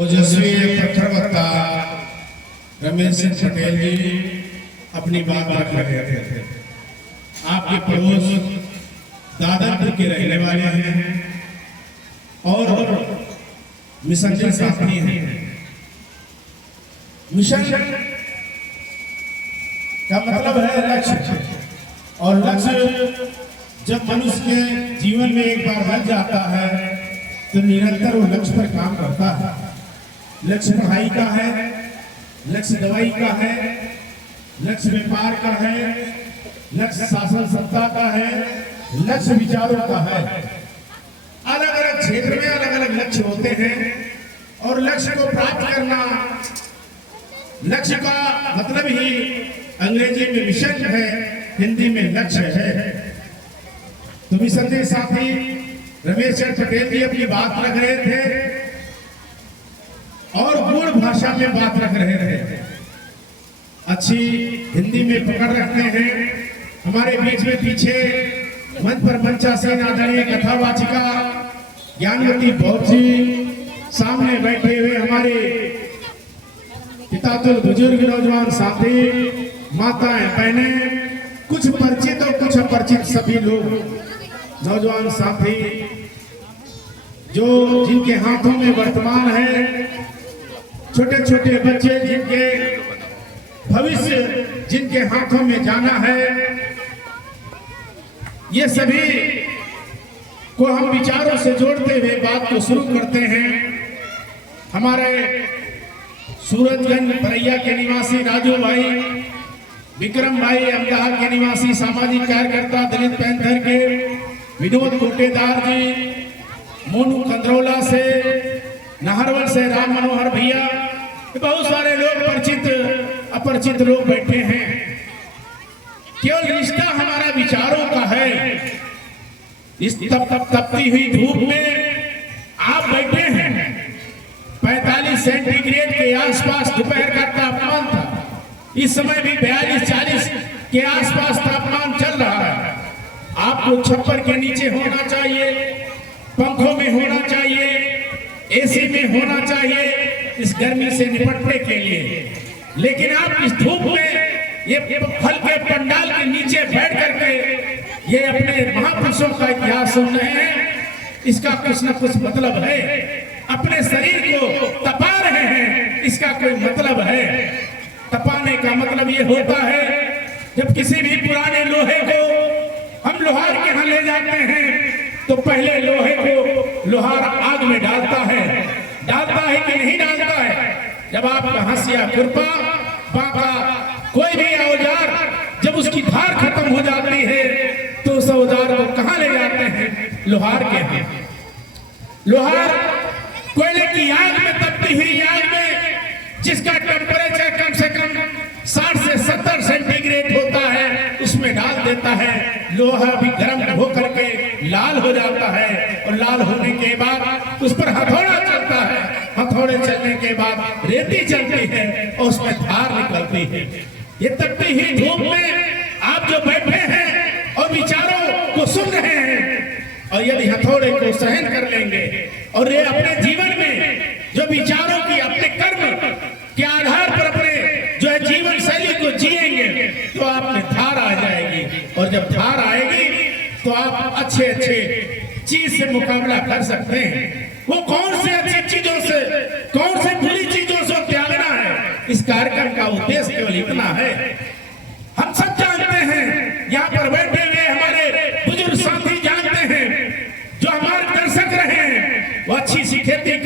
ओजस्वी पत्रवक्ता रमेश सिंह पटेल जी अपनी बात रख रहे थे। आपके पड़ोस दादापुर के रहने वाले हैं और मिशन के साथी हैं। मिशन का मतलब है लक्ष्य, और लक्ष्य जब मनुष्य के जीवन में एक बार लग जाता है तो निरंतर वो लक्ष्य पर काम करता है। लक्ष्य पढ़ाई का है, लक्ष्य दवाई का है, लक्ष्य व्यापार का है, लक्ष्य शासन सत्ता का है, लक्ष्य विचारों का है। अलग अलग क्षेत्र में अलग अलग लक्ष्य होते हैं और लक्ष्य को प्राप्त करना, लक्ष्य का मतलब ही अंग्रेजी में मिशन है, हिंदी में लक्ष्य है। तो मिशन के साथी रमेश चंद्र पटेल जी अपनी बात रख रहे थे और गुण भाषा में बात रख रहे थे, अच्छी हिंदी में पकड़ रखते हैं। हमारे बीच में पीछे मंच पर मंचासीन आदरणीय कथावाचिका ज्ञानवती बौद्ध जी, सामने बैठे हुए हमारे पितातुल बुजुर्ग नौजवान साथी, माताएं बहनें, कुछ परिचित और कुछ अपरिचित सभी लोग नौजवान साथी जो जिनके हाथों में वर्तमान है, छोटे छोटे बच्चे जिनके भविष्य जिनके हाथों में जाना है, ये सभी को हम विचारों से जोड़ते हुए बात को शुरू करते हैं। हमारे सूरजगंज बरैया के निवासी राजू भाई, विक्रम भाई अमदाह के निवासी सामाजिक कार्यकर्ता दलित पैंथर के विनोद कोटेदार जी, मोनू कंद्रोला से, नाहरवल से राम मनोहर भैया, बहुत सारे लोग परिचित अपरिचित लोग बैठे हैं। केवल रिश्ता हमारा विचारों का है। इस तपती हुई धूप में आप बैठे हैं, 45 सेंटीग्रेड के आसपास दोपहर का तापमान था, इस समय भी 42-40 के आसपास तापमान चल रहा है। आपको छप्पर के नीचे होना चाहिए, पंखों में होना चाहिए, एसी में होना चाहिए इस गर्मी से निपटने के लिए, लेकिन आप इस धूप में ये हल्के पंडाल के नीचे बैठ करके ये अपने महापुरुषों का इतिहास सुन रहे हैं। इसका कुछ न कुछ मतलब है। अपने शरीर को तपा रहे हैं, इसका कोई मतलब है। तपाने का मतलब ये होता है जब किसी भी पुराने लोहे को हम लोहार के यहाँ ले जाते हैं तो पहले लोहे को लोहार आग में डालता है कि नहीं डालता है। जब आपका हंसिया, खुरपा, बांका, कोई भी औजार जब उसकी धार खत्म हो जाती है तो उस औजार को कहाँ ले जाते हैं? लोहार के यहाँ। लोहार कोयले की आग में तपती हुई आग में जिसका टेम्परेचर कम से कम 60 से 70 सेंटीग्रेड होता है, उसमें डाल देता है। लोहा भी गर्म होकर के लाल हो जाता है और लाल होने के बाद उस पर हथौड़ा चलता है, हथौड़े चलने के बाद रेती चलती है और उसमें धार निकलती है। ये तपती हुई धूप में आप जो बैठे हैं और विचारों को सुन रहे हैं, और यदि हथौड़े को सहन कर लेंगे और ये अपने जीवन में जो विचारों की अपने कर्म के आधार पर अपने जो है जीवन शैली को जिएंगे तो आप में धार आ जाएगी, और जब धार आएगी तो आप अच्छे अच्छे चीज से मुकाबला कर सकते हैं। वो कौन से अच्छी चीजों से, कौन से बुरी चीजों से त्यागना है, इस कार्यक्रम का उद्देश्य केवल इतना है। हम सब जानते हैं, यहाँ पर बैठे हुए हमारे बुजुर्ग साथी जानते हैं, जो हमारे दर्शक रहे हैं, वो अच्छी सी खेती